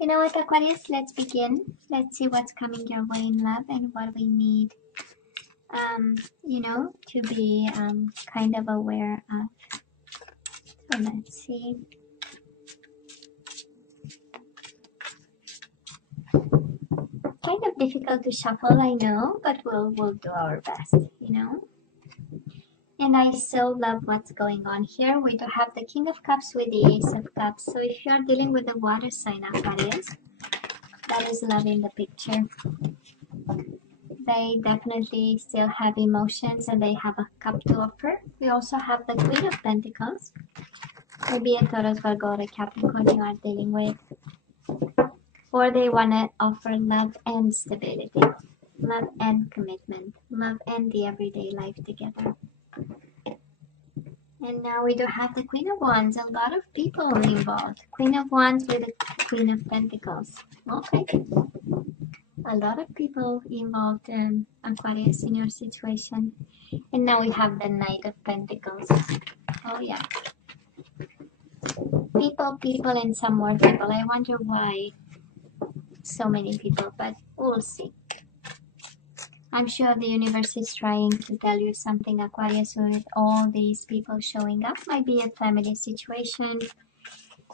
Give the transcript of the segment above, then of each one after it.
You know what, Aquarius? Let's begin. Let's see what's coming your way in love and what we need, to be kind of aware of. So let's see. Kind of difficult to shuffle, I know, but we'll do our best, And I so love what's going on here. We do have the King of Cups with the Ace of Cups. So if you are dealing with a water sign, Aquarius, that is love in the picture. They definitely still have emotions and they have a cup to offer. We also have the Queen of Pentacles. Maybe a Taurus, Virgo, or a Capricorn you are dealing with. Or they want to offer love and stability. Love and commitment. Love and the everyday life together. And now we do have the Queen of Wands. A lot of people involved. Queen of Wands with the Queen of Pentacles. Okay. A lot of people involved, Aquarius, in your situation. And now we have the Knight of Pentacles. Oh, yeah. People, and some more people. I wonder why so many people, but we'll see. I'm sure the universe is trying to tell you something, Aquarius, with all these people showing up. Might be a family situation.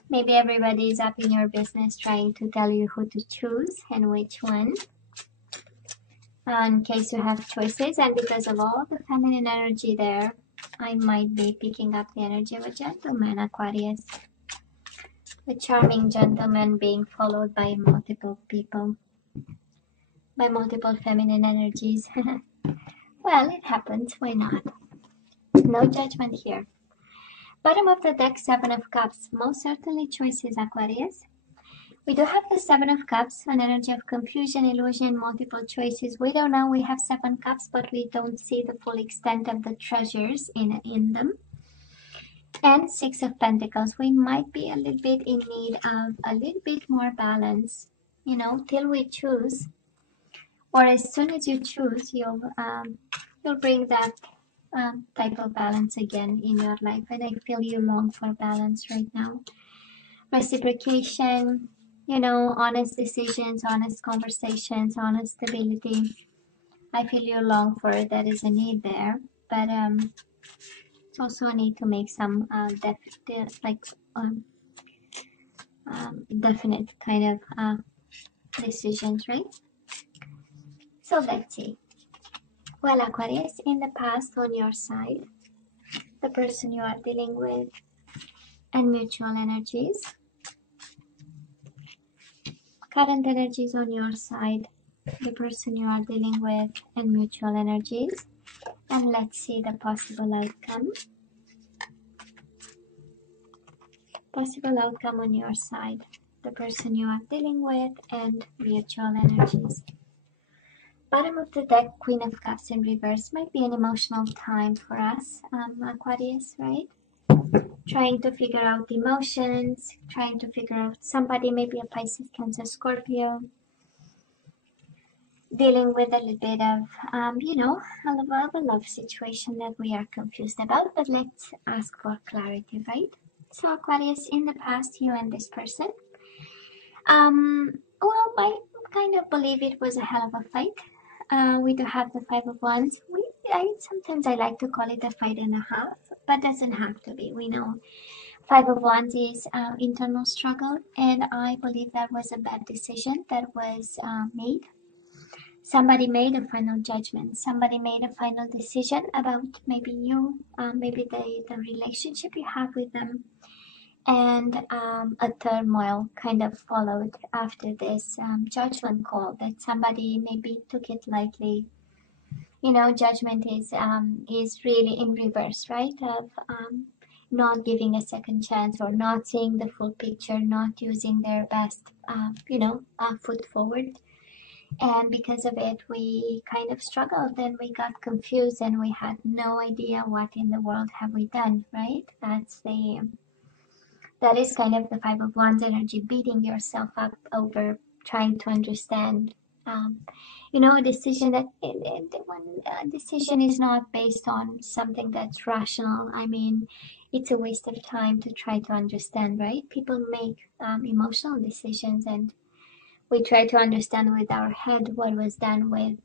Maybe everybody is up in your business trying to tell you who to choose and which one. In case you have choices, and because of all the feminine energy there, I might be picking up the energy of a gentleman, Aquarius. A charming gentleman being followed by multiple people. By multiple feminine energies. Well, it happens. Why not? No judgment here. Bottom of the deck, Seven of Cups. Most certainly choices, Aquarius. We do have the Seven of Cups, an energy of confusion, illusion, multiple choices. We don't know. We have 7 cups, but we don't see the full extent of the treasures in them. And 6 of Pentacles. We might be a little bit in need of a little bit more balance, till we choose. Or as soon as you choose, you'll bring that type of balance again in your life. And I feel you long for balance right now. Reciprocation, honest decisions, honest conversations, honest stability. I feel you long for it. That is a need there. But it's also a need to make some definite kind of decisions, right? So let's see. Well, Aquarius, in the past on your side, the person you are dealing with, and mutual energies. Current energies on your side, the person you are dealing with, and mutual energies. And let's see the possible outcome. Possible outcome on your side, the person you are dealing with, and mutual energies. Bottom of the deck, Queen of Cups in reverse. Might be an emotional time for us, Aquarius, right? Trying to figure out emotions, trying to figure out somebody, maybe a Pisces, Cancer, Scorpio, dealing with a little bit of, a love situation that we are confused about, but let's ask for clarity, right? So Aquarius, in the past, you and this person, well, I kind of believe it was a hell of a fight. We do have the Five of Wands. Sometimes I like to call it a fight and a half, but doesn't have to be. We know Five of Wands is internal struggle, and I believe that was a bad decision that was made. Somebody made a final judgment. Somebody made a final decision about maybe you, maybe the relationship you have with them. And a turmoil kind of followed after this judgment call that somebody maybe took it lightly. Judgment is really in reverse, right? Of not giving a second chance or not seeing the full picture, not using their best, foot forward. And because of it, we kind of struggled and we got confused and we had no idea what in the world have we done, right? That is kind of the Five of Wands energy, beating yourself up over trying to understand, a decision that when a decision is not based on something that's rational. I mean, it's a waste of time to try to understand, right? People make emotional decisions, and we try to understand with our head what was done with,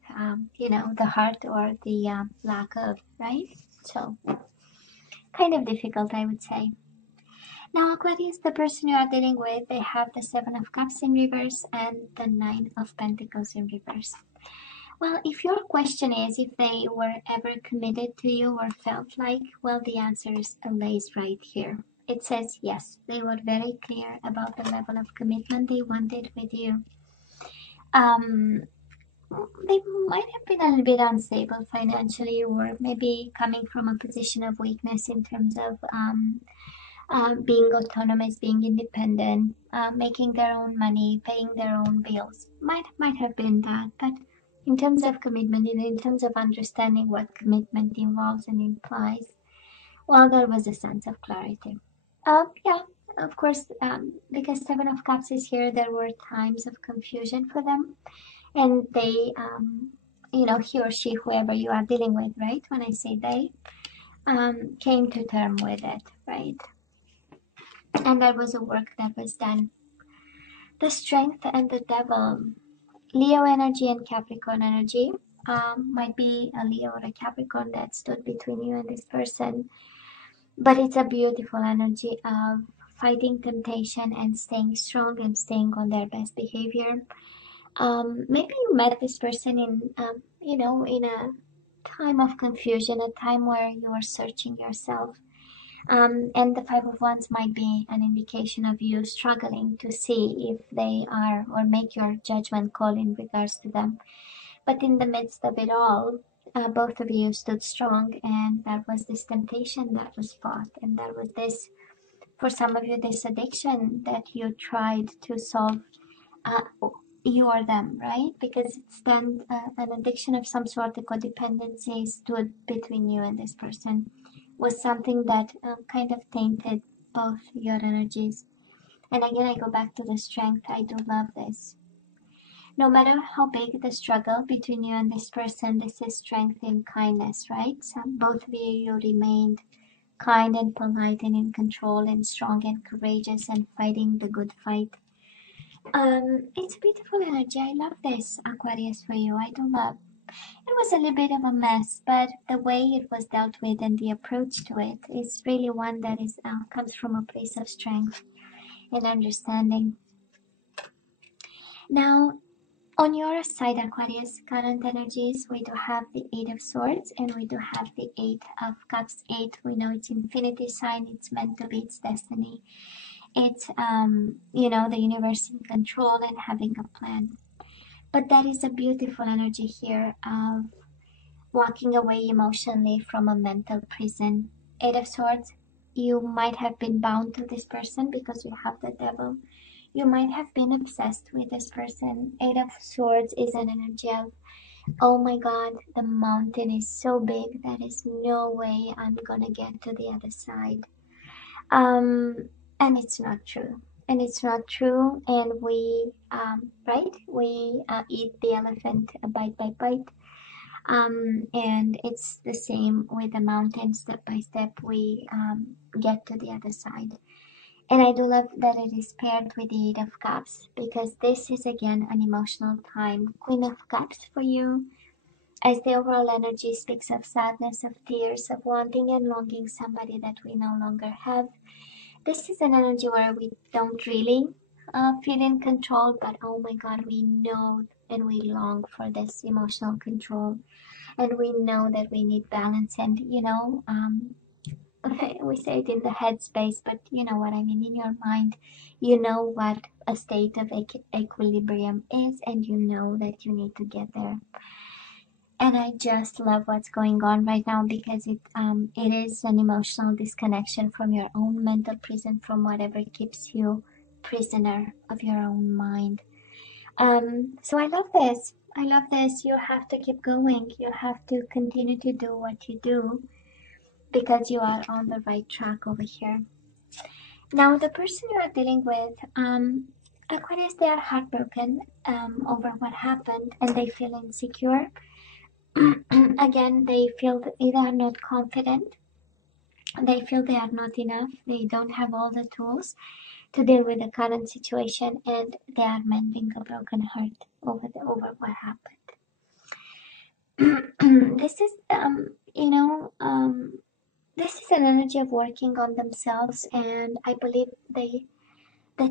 you know, the heart or the lack of, right? So, kind of difficult, I would say. Now, Aquarius, the person you are dealing with, they have the Seven of Cups in reverse and the Nine of Pentacles in reverse. Well, if your question is if they were ever committed to you or felt like, well, the answer lays right here. It says yes, they were very clear about the level of commitment they wanted with you. They might have been a little bit unstable financially, or maybe coming from a position of weakness in terms of being autonomous, being independent, making their own money, paying their own bills. Might have been that, but in terms of commitment, in terms of understanding what commitment involves and implies, well, there was a sense of clarity. Yeah, of course, because Seven of Cups is here, there were times of confusion for them, and they, you know, he or she, whoever you are dealing with, right? When I say they, came to term with it, right? And there was a work that was done. The Strength and the Devil, Leo energy and Capricorn energy. Might be a Leo or a Capricorn that stood between you and this person, but it's a beautiful energy of fighting temptation and staying strong and staying on their best behavior. Maybe you met this person in, you know, in a time of confusion, a time where you are searching yourself. And the Five of Wands might be an indication of you struggling to see if they are, or make your judgment call in regards to them. But in the midst of it all, both of you stood strong, and there was this temptation that was fought, and there was this, for some of you, this addiction that you tried to solve, you or them, right? Because it's then an addiction of some sort, a codependency stood between you and this person, was something that kind of tainted both your energies. And again, I go back to the Strength. I do love this. No matter how big the struggle between you and this person, this is strength in kindness, right? So both of you remained kind and polite and in control and strong and courageous and fighting the good fight. It's a beautiful energy. I love this, Aquarius, for you. I do love. It was a little bit of a mess, but the way it was dealt with and the approach to it is really one that is comes from a place of strength and understanding. Now, on your side, Aquarius, current energies, we do have the Eight of Swords and we do have the Eight of Cups. Eight, we know it's infinity sign, it's meant to be, it's destiny. It's, you know, the universe in control and having a plan. But that is a beautiful energy here of walking away emotionally from a mental prison. Eight of Swords, you might have been bound to this person because you have the Devil. You might have been obsessed with this person. Eight of Swords is an energy of, oh my God, the mountain is so big, there is no way I'm gonna get to the other side. And it's not true. And it's not true. And we, right? We eat the elephant bite by bite. And it's the same with the mountain. Step by step, we get to the other side. And I do love that it is paired with the Eight of Cups, because this is again an emotional time. Queen of Cups for you, as the overall energy speaks of sadness, of tears, of wanting and longing somebody that we no longer have. This is an energy where we don't really feel in control, but oh my God, we know and we long for this emotional control. And we know that we need balance, and you know, we say it in the head space, but you know what I mean, in your mind, you know what a state of equilibrium is, and you know that you need to get there. And I just love what's going on right now, because it is an emotional disconnection from your own mental prison, from whatever keeps you prisoner of your own mind. So I love this. I love this. You have to keep going. You have to continue to do what you do, because you are on the right track over here. Now, the person you are dealing with, Aquarius, they are heartbroken over what happened, and they feel insecure. Again, they feel that they are not confident They feel they are not enough. They don't have all the tools to deal with the current situation, and they are mending a broken heart over what happened. This is this is an energy of working on themselves, and I believe the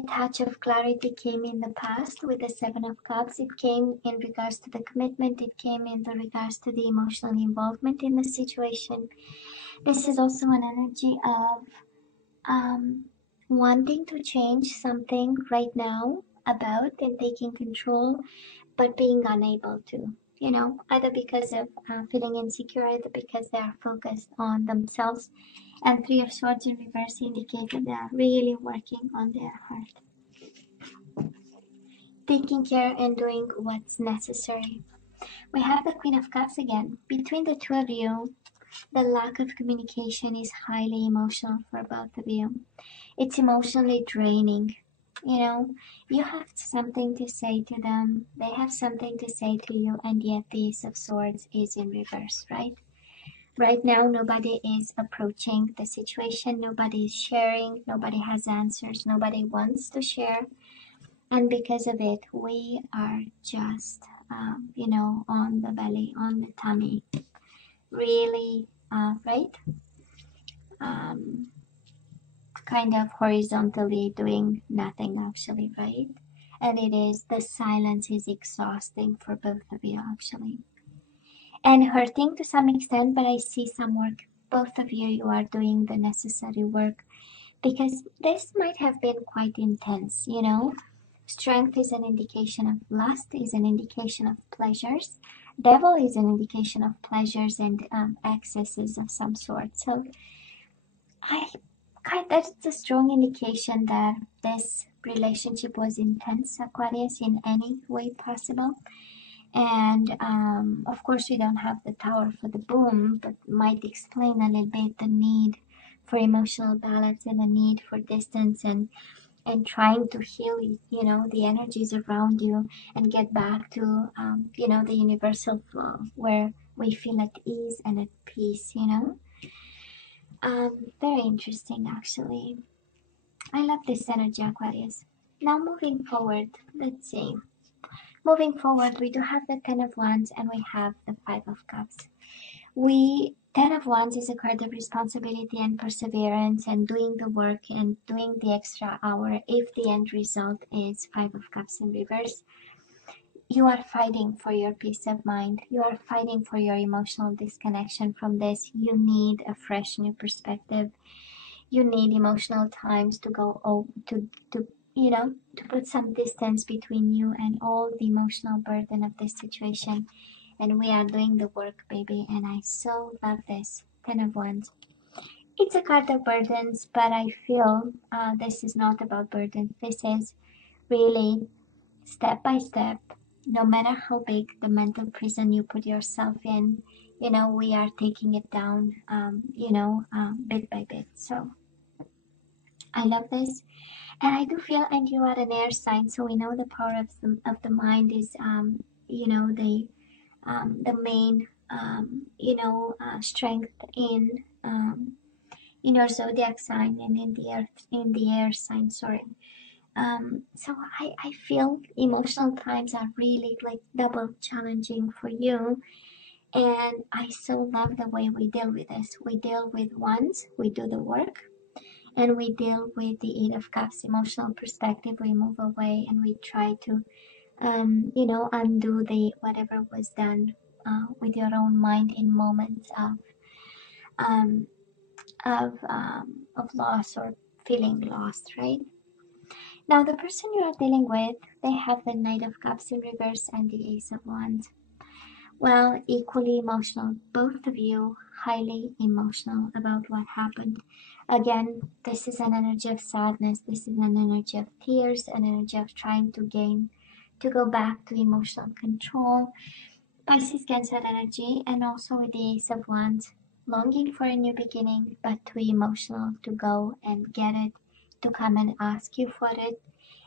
touch of clarity came in the past with the Seven of Cups. It came in regards to the commitment. It came in the regards to the emotional involvement in the situation. This is also an energy of wanting to change something right now about and taking control, but being unable to. Either because of feeling insecure, either because they are focused on themselves. And Three of Swords in reverse indicate that they are really working on their heart, taking care and doing what's necessary. We have the Queen of Cups again. Between the two of you, the lack of communication is highly emotional for both of you. It's emotionally draining. You have something to say to them, they have something to say to you, and yet the Ace of Swords is in reverse, right? Right now, nobody is approaching the situation, nobody is sharing, nobody has answers, nobody wants to share. And because of it, we are just, on the belly, on the tummy, really, right? Kind of horizontally doing nothing, actually, right? And the silence is exhausting for both of you, actually. And hurting to some extent, but I see some work. Both of you are doing the necessary work, because this might have been quite intense. Strength is an indication of lust, is an indication of pleasures. Devil is an indication of pleasures and excesses of some sort. So that's a strong indication that this relationship was intense, Aquarius, in any way possible. And of course, we don't have the Tower for the boom, but might explain a little bit the need for emotional balance and the need for distance, and trying to heal, the energies around you and get back to, the universal flow where we feel at ease and at peace. Very interesting, actually. I love this energy, Aquarius. Now, moving forward, let's see. Moving forward, we do have the Ten of Wands and we have the Five of Cups. Ten of Wands is a card of responsibility and perseverance and doing the work and doing the extra hour. If the end result is Five of Cups in reverse, you are fighting for your peace of mind. You are fighting for your emotional disconnection from this. You need a fresh new perspective. You need emotional times to go to put some distance between you and all the emotional burden of this situation. And we are doing the work, baby, and I so love this. Ten of Wands. It's a card of burdens, but I feel this is not about burdens. This is really step by step. No matter how big the mental prison you put yourself in, we are taking it down, bit by bit. So I love this. And I do feel, and you are an air sign, so we know the power of the mind is, the main, strength in your zodiac sign and in the air sign. Sorry. So I feel emotional times are really like double challenging for you, and I so love the way we deal with this. We deal with wands, we do the work, and we deal with the Eight of Cups emotional perspective. We move away and we try to undo the whatever was done with your own mind in moments um, of loss or feeling lost, right? Now, the person you are dealing with, they have the Knight of Cups in reverse and the Ace of Wands. Well, equally emotional, both of you highly emotional about what happened. Again, this is an energy of sadness, this is an energy of tears, an energy of trying to go back to emotional control. Pisces, Cancer energy, and also with the Ace of Wands, longing for a new beginning, but too emotional to go and get it, to come and ask you for it.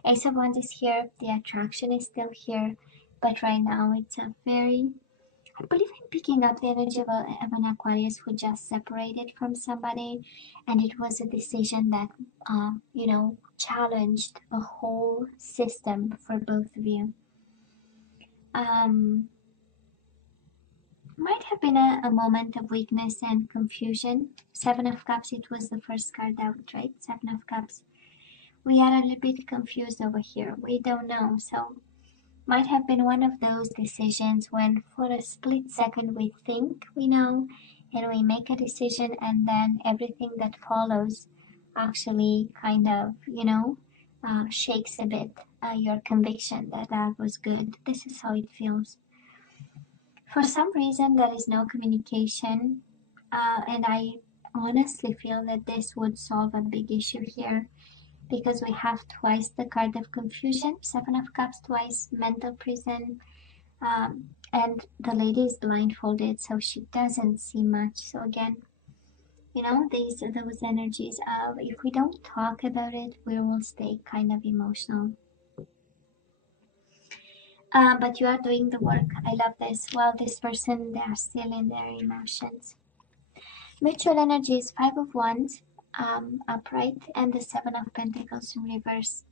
Ace of Wands is here, the attraction is still here, but right now it's a very I believe I'm picking up the energy of an Aquarius who just separated from somebody, and it was a decision that, you know, challenged a whole system for both of you. Might have been a moment of weakness and confusion. Seven of Cups, it was the first card out, right? Seven of Cups. We are a little bit confused over here. We don't know. So might have been one of those decisions when for a split second we think we know and we make a decision, and then everything that follows actually kind of, you know, shakes a bit your conviction that that was good. This is how it feels. For some reason, there is no communication, and I honestly feel that this would solve a big issue here because we have twice the card of confusion, Seven of Cups, twice mental prison, and the lady is blindfolded, so she doesn't see much. So again, you know, those energies of if we don't talk about it, we will stay kind of emotional. But you are doing the work. I love this. Well, this person, they are still in their emotions. Mutual energy is Five of Wands, upright, and the Seven of Pentacles in reverse.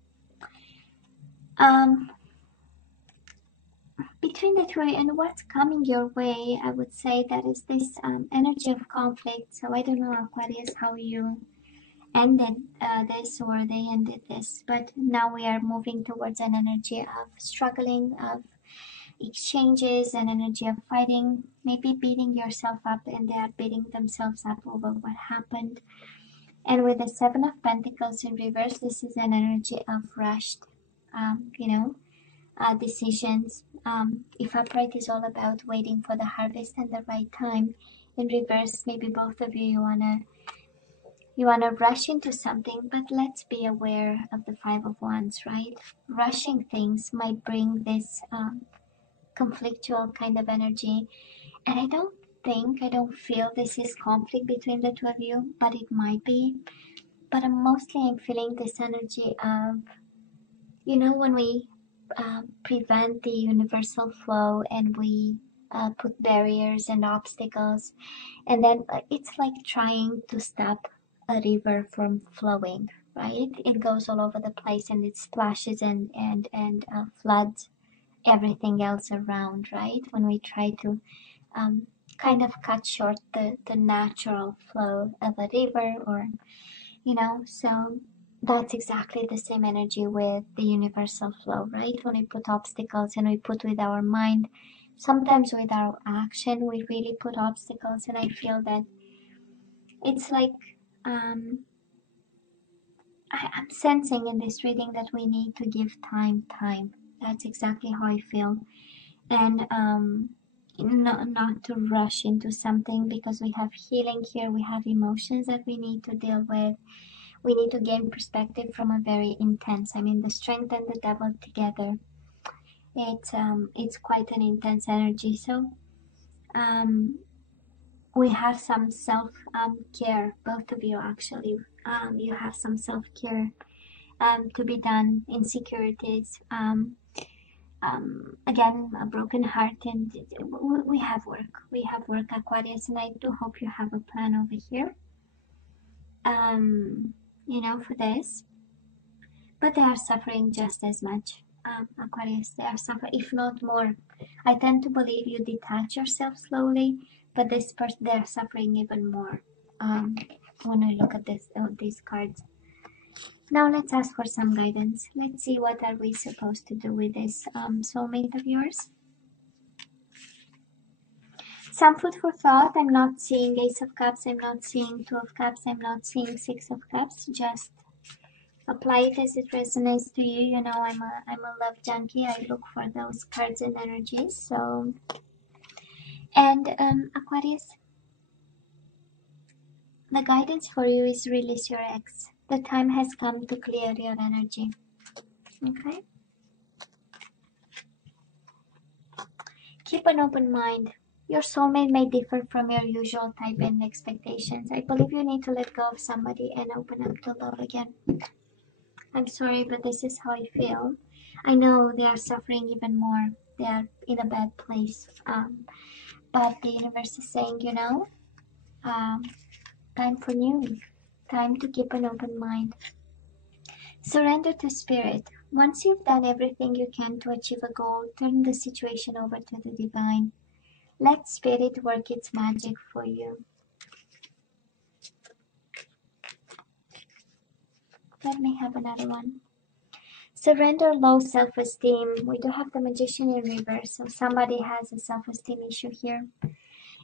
Between the three and what's coming your way, I would say that is this energy of conflict. So I don't know, Aquarius, how you ended this or they ended this, but now we are moving towards an energy of struggling, of exchanges, an energy of fighting, maybe beating yourself up, and they are beating themselves up over what happened. And with the Seven of Pentacles in reverse, this is an energy of rushed, you know, decisions. If upright is all about waiting for the harvest and the right time, in reverse, maybe both of you wanna rush into something, but let's be aware of the Five of Wands, right? Rushing things might bring this conflictual kind of energy, and I don't feel this is conflict between the two of you, but it might be. But I'm feeling this energy of, you know, when we prevent the universal flow and we put barriers and obstacles, and then it's like trying to stop a river from flowing, right? It goes all over the place and it splashes and floods everything else around, right? When we try to kind of cut short the natural flow of a river, or, you know, so that's exactly the same energy with the universal flow, right? When we put obstacles and we put with our mind, sometimes with our action, we really put obstacles, and I feel that it's like I'm sensing in this reading that we need to give time. That's exactly how I feel. And not to rush into something, because we have healing here, we have emotions that we need to deal with. We need to gain perspective from a very intense, I mean, the strength and the devil together, it's quite an intense energy. So we have some self care, both of you actually. You have some self care to be done. Insecurities, again, a broken heart, and we have work, Aquarius, and I do hope you have a plan over here, you know, for this. But they are suffering just as much, Aquarius. They are suffering, if not more. I tend to believe you detach yourself slowly, but this person, they are suffering even more. When I look at these cards. Now let's ask for some guidance. Let's see, what are we supposed to do with this soulmate of yours? Some food for thought. I'm not seeing Ace of Cups. I'm not seeing Two of Cups. I'm not seeing Six of Cups. Just apply it as it resonates to you. You know, I'm a love junkie. I look for those cards and energies. So, and Aquarius, the guidance for you is release your ex. The time has come to clear your energy. Okay? Keep an open mind. Your soulmate may differ from your usual type and expectations. I believe you need to let go of somebody and open up to love again. I'm sorry, but this is how I feel. I know they are suffering even more. They are in a bad place. But the universe is saying, time for new, time to keep an open mind. Surrender to spirit. Once you've done everything you can to achieve a goal, turn the situation over to the divine. Let spirit work its magic for you. Let me have another one. Surrender low self-esteem. We do have the Magician in reverse, so somebody has a self-esteem issue here.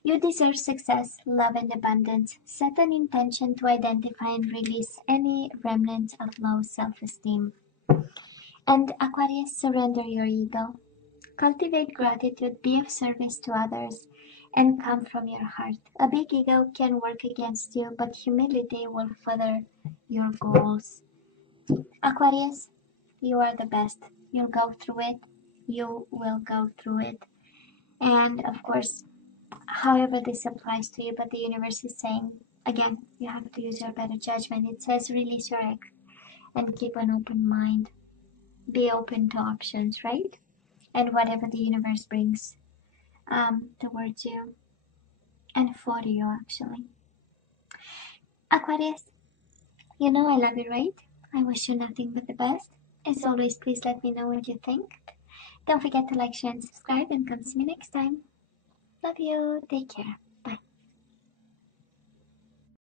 You deserve success, love, and abundance. Set an intention to identify and release any remnants of low self-esteem. And Aquarius, surrender your ego. Cultivate gratitude, be of service to others, and come from your heart. A big ego can work against you, but humility will further your goals. Aquarius, you are the best. You'll go through it. You will go through it. And of course, however this applies to you, but the universe is saying, again, you have to use your better judgment. It says release your ex and keep an open mind. Be open to options, right? And whatever the universe brings towards you and for you, actually. Aquarius, you know I love you, right? I wish you nothing but the best. As always, please let me know what you think. Don't forget to like, share, and subscribe, and come see me next time. Love you. Take care.